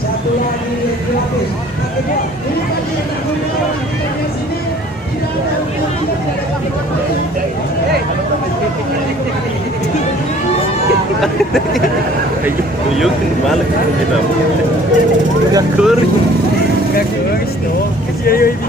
Satu lagi gratis. Ini pasti enak gunawan kita di sini tidak ada Uyuk balik kita. Enggak kering. Enggak guys, no. Kasih ayo ini.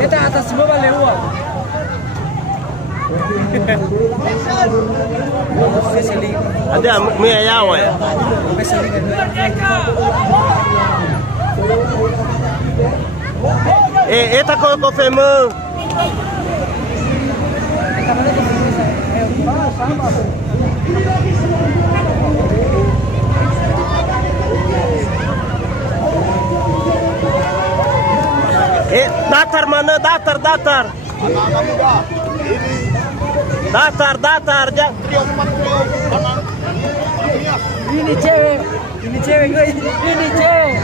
Kita atas semua balik uang. Ada mie ayam ya? Eta ko femo. Datar mana? Datar. Anak-anak muda, ini Datar. trio 40 anak Ini cewek guys. Ini cewek.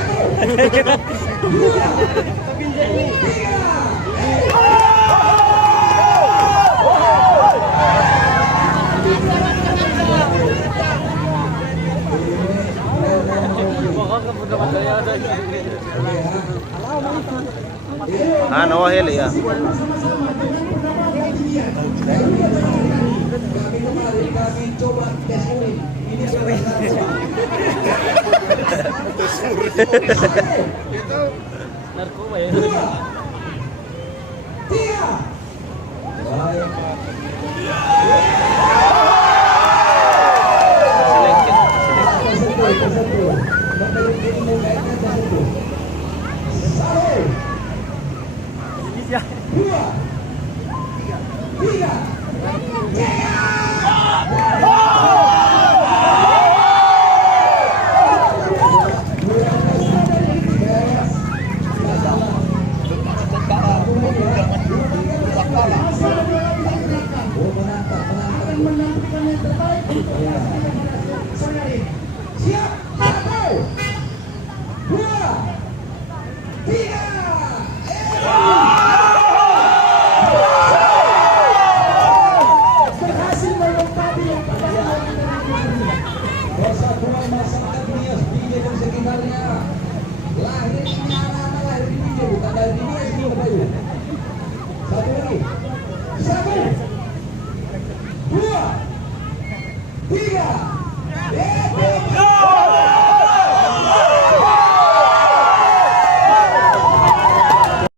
Ano heli ya? Kami coba tes urin. Ini Itu narkoba ya. Tiga. Baik. Siap, 1, 2, 3. Berhasil melompati persatuan masyarakat Nias Bije dan sekitarnya. Lahir ini anak-anak lahir di Bije, bukan lahir di Nias, Bije. Satu lagi, 1.